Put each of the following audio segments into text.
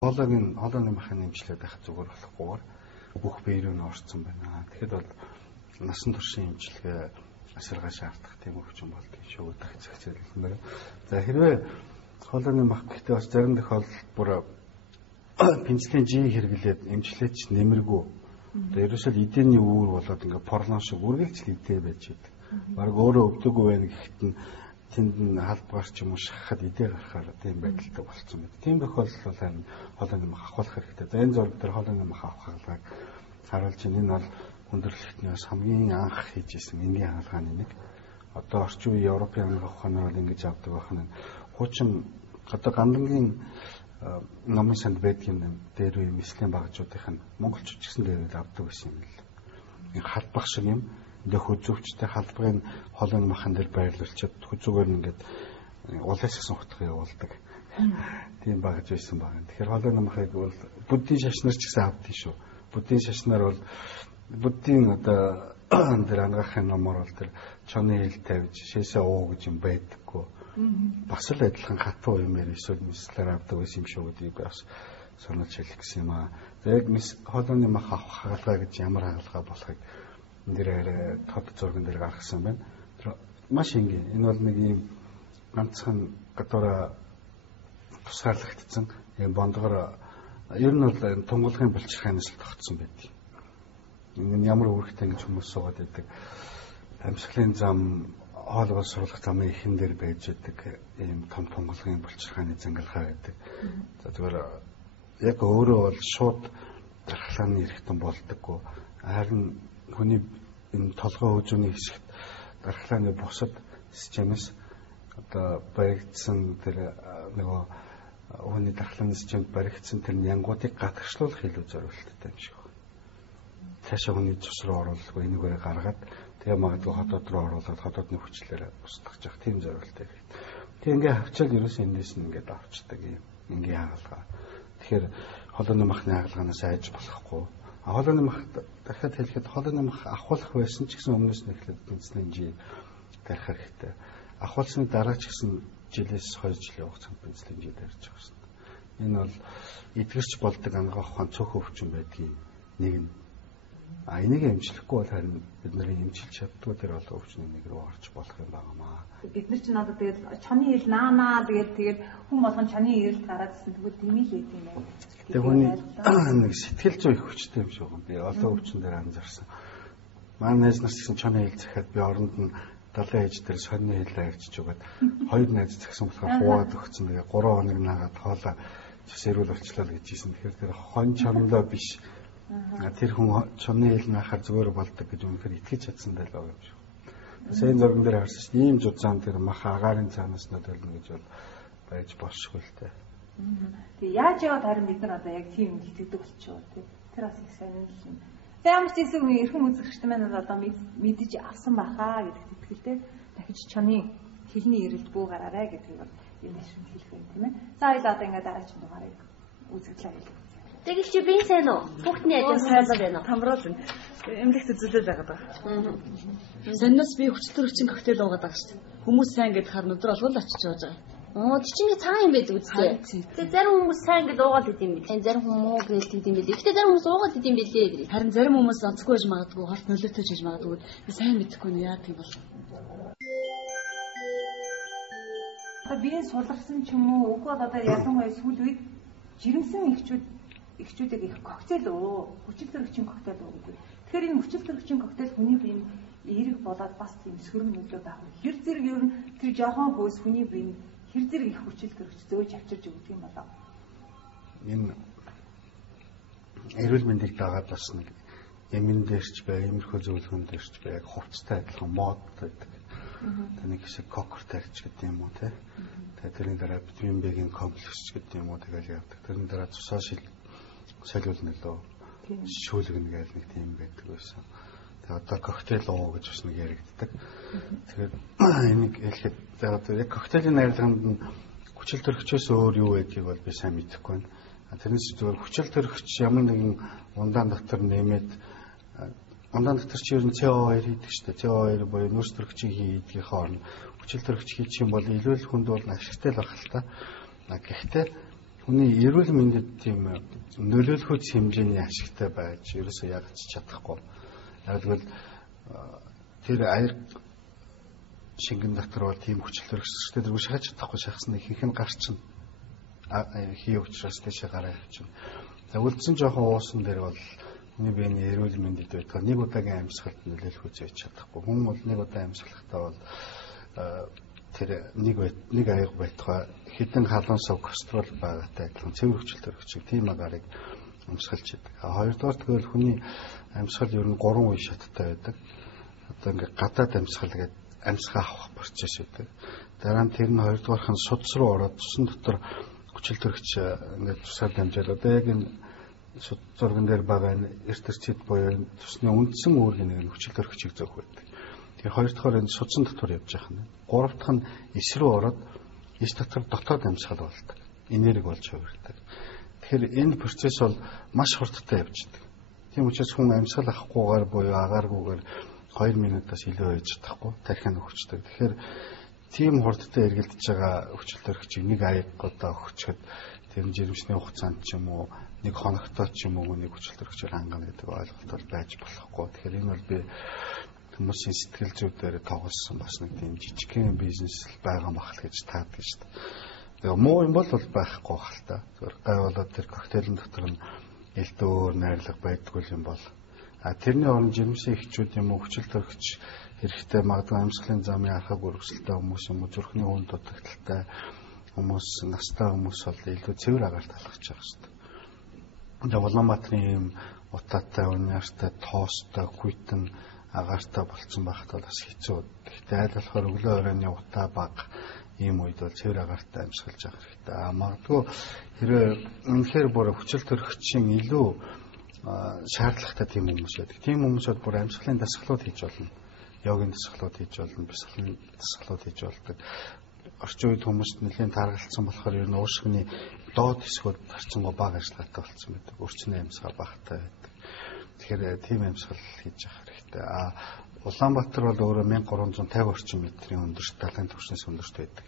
хоолойны махын эмчлээд байх зүгээр болохгүйгээр бүх бие рүү орцсон байна. Тэгэхэд бол насан туршийн эмчилгээ асаргаа шаардах тийм өвчин болдгийг шүү гэх зэгцэлсэн байна. За хэрвээ хоолойны мах гэхдээ бас зарим тохиолдолд бүр пенцилин G хэрэглээд эмчлээд ч нэмэргүй. Ерөөсөө эдээний үүр болоод ингээ порлон шиг үргэлж л эдээ байж идэг. Бараг өөрөө өвдөггүй байна гэхэд нь тэнд нь халбгаар ч юм уу шахахад эдээ гарахаар тийм байдалтай болцсон байна. Тийм тохиолдол бол харин хоолойны мах авах хэрэгтэй. За энэ зураг дээр хоолойны мах авах хаалгыг харуулж байна. Энэ бол хүндрэлтний бас хамгийн анх хийж исэн энгийн хаалгааны нэг. Одоо орчин үеийн Европын амрах ухаанаар бол ингэж авдаг байх нь хуучин одоо гандангийн номын санд байдгийн дээр үе мислийн багжуудын монголч ч гэсэн дээр авдаг байсан юм л. Энэ халбах шиг юм. Ингээ хөзөвчтэй халбарын хоолойны махан дээр байрлуулчаад хөзөөгөр нь ингээд улаас гэсэн утга явуулдаг. Тийм багж байсан баг. Тэгэхээр хоолойны махыг бол буддийн шашнаар ч гэсэн авдгийг шүү. Буддийн шашнаар бол буддийн одоо дээр ангахын номоор бол тэр чоны хил тавьж шээсээ уу гэж юм байдаггүй. Бас л адилхан хатуу юмэр эсвэл мислэр авдаг байсан юм шүү гэдгийг бас сонирч хэлэх гэсэн юм аа. За яг хоолойны мах авах хаалгаа гэж ямар хаалгаа болохыг нэрээр тод зурган дээр гаргасан байна. Тэр маш энгийн. Энэ бол нэг юм ганцхан гадуура тусгаарлагдсан юм бондгоор ер нь бол тунгалгын булчирхайнаас л тогтсон байдаг. Энэ ямар үүрэгтэй гэж хүмүүс суугаад байдаг. Амьсгалын зам хоолгол сургах замын ихэн дээр байж байдаг ийм том тунгалгын булчирхайны зангалгаа байдаг. За зүгээр яг өөрөө бол шууд дархлааны хэрэгтэн болдоггүй. Харин хүний энэ толгой хөгжөөний хэсэгт дархлааны бусад системээс одоо баригдсан тэр нөгөө хүний дархлааны системд баригдсан тэр нянгуудыг гадагшлуулах илүү зориулттай юм шиг байна. Цаашаа хүний цус руу оруулахгүй энийгээрээ гаргаад тэгээ магадгүй хотод руу оруулаад хотодны хүчлээр устгах жах тийм зориулттай. Тэгээ ингээ хавчаал ерөөсөө эндээс нь ингээд авчдаг юм. Ингийн хаалгаа. Тэгэхээр хоолойны махны хаалгаанаас айж болохгүй. Хоолойны мах дахиад хэлэхэд хоолойны мах ахуулах байсан ч гэсэн өмнөөс нь эхлээд пенцилин G тарих хэрэгтэй. Ахуулсны дараа ч гэсэн жилээс 2 жилийн хугацаанд пенцилин G тарьж байгаа шин. Энэ бол эдгэрч болдог ангах ухаан цөөхөн өвчин байдгийн нэг нь. Энийг эмчлэхгүй бол харин бид нарын эмчилж чаддгүй тэр олон өвчний нэг рүү орж болох юм байнамаа. Бид нар ч надад тэгээд чоны ил наанаа тэгээд хүн болгон чоны ирэлт гараад ирсэн тэгвэл дэмийлээ тийм ээ. Тэгээ хүний нэг сэтгэл зүй их хүчтэй юм шиг байна. Би олон өвчин дээр анзаарсан. Манай найз нар гэсэн чоны ил захиад би оронд нь далайн ээж дээр сонины хил авчиж өгöd хоёр найз захисан болохоор хуваад өгсөн. Тэгээ 3 хоног наагаад хоолоо зэвсэрүүл болчлоо гэж хэлсэн. Тэгэхээр тэр хон чонлоо биш. Тэр хүн чоны хил наахаар зүгээр болдог гэж үнэхээр итгэж чадсан даа юм шиг. Сайн зурган дээр харсан чинь ийм жуцаан тэр мах агаарын цаанаас нөтөлнө гэж бол байж болшгүй л дээ. Тэгээ яаж яваад харин бид нар одоо яг тийм итгэдэг болчихоо тий. Тэр бас их сайн юм. Тэгээ ямар ч зүйл үе эрхэм үзэгчтэй маань одоо мэдэж авсан бахаа гэдэгт итгэлтэй дахиж чоны хэлний ирэлт бүү гараарай гэдгийг бол юм шиг хэлэх юм тийм ээ. За хоёул одоо ингээд дараагийн дугаарыг үзэгдлээ хэлээ. Тэгэл чи би сайн уу? Хүүхдний ажил сайн байна уу? Тамруулна. Эмнэлэгт үзүүлээд байгаа даа. Саннаас би хүчтэй коктейл уугаад байгаа шүү дээ. Хүмүүс сайн гэдээ хар өдөр болгол очиж явж байгаа. Оо чи цаан юм байдаг үстэй. Тэгээ зарим хүмүүс сайн гэдээ уугаад идэм бил. Тань зарим хүмүүс гэлт идэм бил. Гэхдээ зарим хүмүүс уугаад идэм билээ. Харин зарим хүмүүс онцгүй байж магадгүй, хорт нөлөөтэй хийж магадгүй. Би сайн мэдэхгүй нэ яа тийм бол. Одоо биеийн суларсан ч юм уу, уг бол одоо ялангуяа сүүл үед жирэмсэн эхчүүдийг их коктейл уу, хүчил төрөгчийн коктейл уу гэдэг. Тэгэхээр энэ хүчил төрөгчийн коктейл хүний биеийн эерэг болоод бас тийм сөрөг нөлөө дагах. Хэр зэрэг ер нь тэр жоохон хөөс хүний биеийн хэр зэрэг их хүчил төрөгч зөөж авчирч өгдөг юм болоо. Энэ эрүүл мэндийг дагаад бас нэг эмэн дээрч бай, иймэрхүү зөвлөгөөн дээрч бай, яг хувцастай адилхан мод байдаг. Тэнийг хэсэг кокер тарьч гэдэг юм уу те. Тэгээ тэрний дараа витамин Б-ийн комплекс гэдэг юм уу тэгэл явдаг. Тэрний дараа цусаа солиулна лөө шүүлгэнэ гэж нэг тийм байдаг байсан. Тэгээ одоо коктейл уу гэж бас нэг яригддаг. Тэгэхээр энийг хэлэхэд яг коктейлийн найрлаганд нь хүчил төрөгчөөс өөр юу байдгийг бол би сайн мэдэхгүй байна. Тэрнээс зөвхөн хүчил төрөгч ямар нэгэн ундаан дотор нэмээд ундаан дотор чи ер нь CO2 хийдэг шүү дээ. CO2 буюу нүүрс төрөгчийг хийдгийнхээ оронд хүчил төрөгч хийчих юм бол илүү л хүнд бол ашигтай л байх л та. Гэхдээ хүний эрүүл мэндэд тийм нөлөөлөхүйц хэмжээний ашигтай байж ерөөсөө ягч чадахгүй. Яг л тэр аяг шингэн дотор бол тийм хүчил төрөсчтэй дэргүй шахаж чадахгүй шахсны ихэнх нь гарчна. Хий учраас тийшээ гараа явчихна. За үлдсэн жоохон уусан дээр бол хүний биений эрүүл мэндэд байдаг нэг удаагийн амьсгалд нөлөөлөхүйц байж чадахгүй. Хүн бол нэг удаа амьсгалахдаа бол тэр нэг аяг байтугай хэдэн халуун сав кострол байгаатай адилхан цэвэр хүчил төрөгч тийм агарыг амьсгалж идэг. Хоёрдугаар тэгвэл хүний амьсгал ер нь 3 үе шаттай байдаг. Одоо ингээд гадаад амьсгал гэдэг амьсгаа авах процесс байдаг. Дараа нь тэр нь хоёрдугаарх нь судас руу ороод цусан дотор хүчил төрөгч ингээд тусаар дамжаад одоо яг энэ зурган дээр байгаа эртерчид буюу цусны үндсэн үүргийн нэг хүчил төрөгчийг зөөх байдаг. Тэгэхээр хоёр дахь нь судсан дотор явж байгаа юм. Гурав дахь нь эс рүү ороод эс дотор дотоод амьсгал болдог. Энерги болж хувирдаг. Тэгэхээр энэ процесс бол маш хурдтай явж байгаа. Тийм учраас хүн амьсгал авахгүйгээр буюу агааргүйгээр 2 минутаас илүү байж чадахгүй тархинд өгчдөг. Тэгэхээр тийм хурдтай эргэлдэж байгаа хүчил төрөгчийг нэг аягуудаа өгчөд тэр жирэмсний хугацаанд ч юм уу нэг хоногтой ч юм уу нэг хүчил төрөгчөөр хангана гэдэг ойлголт бол байж болохгүй. Тэгэхээр энэ бол би хүмүүсийн сэтгэл зүйдээр тоглосон бас нэг тийм жижигхэн бизнес байгаа мах л гэж таадаг шүү дээ. Тэгээ муу юм бол байхгүй хэл та. Зүгээр гай болоод тэр коктейлын дотор нь элдөө найрлага байдгүй юм бол тэрний орон жирэмсэн эхчүүд юм уу хүчил төрөгч хэрэгтэй магадгүй амьсгалын замын архаг өргөсөлтэй хүмүүс юм уу зүрхний үн дутагдaltaй хүмүүс настай хүмүүс бол илүү цэвэр агаарт алхаж байгаа шүү дээ. Тэгээ Улаанбаатарын юм утаатай, униартай, тоостой, хүйтэн агаартай болцсон байхад бол бас хэцүү. Гэхдээ аль болохоор өглөө оройны утаа бага ийм үед бол цэвэр агаартай амьсгалж явах хэрэгтэй. Магадгүй хэрэг үнэхээр бүр хүчил төрөгчийн илүү шаардлагатай тийм хүмүүс байдаг. Тийм хүмүүсүүд бүр амьсгалын дасгалууд хийж болно. Йогийн дасгалууд хийж болно, бясалгалын дасгалууд хийж болдог. Орчин үед хүмүүст нэлээд таргалцсан болохоор ер нь уушгины доод хэсгүүд харцангуй бага ажиллагаатай болсон байдаг. Өрчний амьсгал багтай байдаг. Тэгэхээр тийм амьсгал хийж явах хэрэгтэй. Улаанбаатар бол өөрөө 1350 орчим метрийн өндөрт далайн түвшнээс өндөрт байдаг.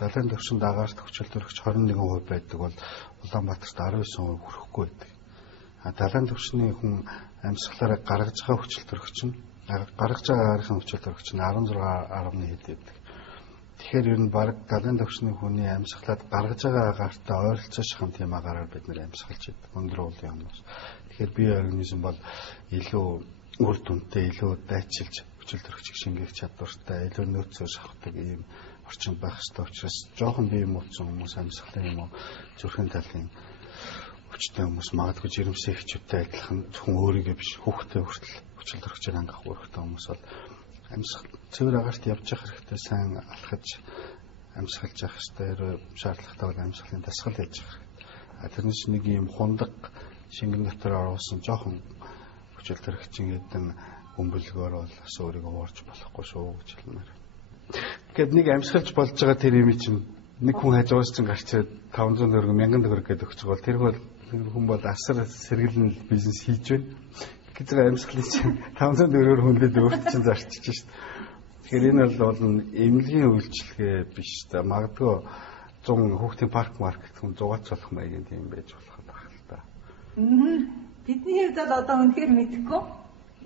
Далайн түвшинд агаарт хүчил төрөгч 21% байдаг бол Улаанбаатарт 19% хүрэхгүй байдаг. Далайн түвшний хүн амьсгалаараа гаргаж байгаа хүчил төрөгч нь гаргаж байгаа агаарын хүчил төрөгч нь 16.1 хэд байдаг. Тэгэхээр ер нь баг далайн түвшний хүний амьсгалаад гаргаж байгаа агаартай ойролцоо шахам тийм агаараар бид нэр амьсгалж идэг. Өндөр уулын юмнаас. Тэгэхээр бие организм бол илүү үр дүнтэй, илүү дайчилж хүчил төрөгчийг шингээх чадвартай, илүү нөөцөөр шавхдаг ийм орчин байх ёстой учраас жоохон бие мууцсан хүмүүс амьсгалын юм уу зүрхэн талын хүчтэй хүмүүс магадгүй жирэмсэн эхчүүдтэй адилхан зөвхөн өөрийгөө биш хүүхдээ хүртэл хүчил төрөгчээр хангах үүрэгтэй хүмүүс бол амьсгал цэвэр агаарт явж явах хэрэгтэй, сайн алхаж амьсгалж явах хэрэгтэй, шаардлагатай бол амьсгалын дасгал хийж явах хэрэгтэй. Тэрнээс нэг юм хундаг шингэн дотор оруулсан жоохон хүчил төрөгчийн эдэн өмбөлгөөр бол бас өөрийгөө уурж болохгүй шүү гэж хэлмээр. Гэт нэг амьсгалж болж байгаа тэр юм чинь нэг хүн хажуугаас чинь гарчаад 500 төгрөг 1000 төгрөг гэдэг өгч бол тэр хүн бол асар сэргэлэн бизнес хийж байна. Гэж байгаа амьсгалын чинь 500 төгрөгөөр хүнлээд өөрт чинь зарчиж шít. Тэгэхээр энэ бол эмнэлгийн үйлчилгээ биш та магадгүй 100 хүүхдийн парк маркет хүн 100-аач болох маягийн тийм байж болох байх л та. Бидний хувьд бол одоо үнэхээр мэдэхгүй.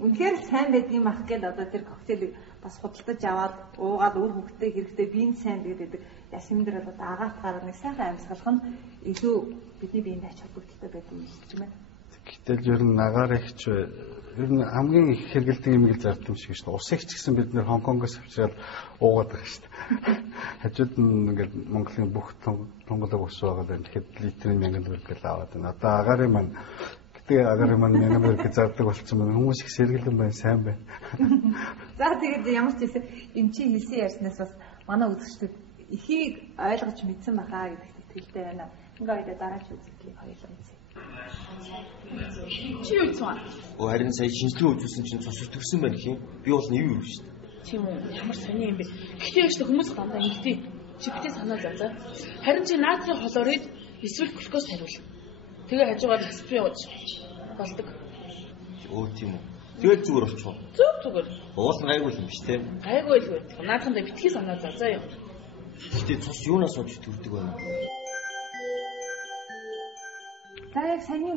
Үнэхээр сайн байд юм ах гээд одоо тэр коктейлийг бас худалдаж аваад уугаад өөр хүүхдээ хэрэгтэй биенд сайн гэдэг ясмин дээр бол агаатгаар нэг сайхан амьсгалах нь илүү бидний биеинд ач холбогдолтой байдаг юм шиг байна. Гэтэл ер нь агаар ихч ер нь хамгийн их хэрэгэлдэг юм гэж зард юм шиг шүү дээ. Ус их ч гэсэн бид нэр Хонконгоос авчираад уугаад байгаа шүү дээ. Хажууд нь ингээд Монголын бүх тунгалаг ус байгаа юм. Тэгэхэд литрийн 1000 төгрөг гэл аваад байна. Одоо агарын маань агарын маань 1000 төгрөг зардаг болсон байна. Хүмүүс их сэргэлэн байна, сайн байна. За тэгээд ямар ч юм энэ чи хэлсэн ярьснаас бас манай үзэгчдүүд ихийг ойлгож мэдсэн байхаа гэдэгт итгэлтэй байна. Ингээд дараач үзэгдлийг хоёулаа үзье. Чи юу ч юм. Харин сая шинжилгээ үзүүлсэн чинь цус төрсөн байх юм. Би бол нэв юу шүү дээ. Тийм үү? Ямар сони юм бэ? Гэхдээ яг ч хүмүүс дандаа ингэдэг. Чиптэй санаа зовлоо. Харин чи натрийн хлорид эсвэл глюкоз хариул. Тэгээ хажуугаар аспирин явууч. Болдог. Өө тийм үү. Тэгэл зүгээр болчихоо. Зүгээр. Уул гайгүй юм биш те. Гайгүй л байдаг. Наадхандаа битгий санаа заа юм. Гэтэ цус юунаас олж төрдөг вэ? За яг саяны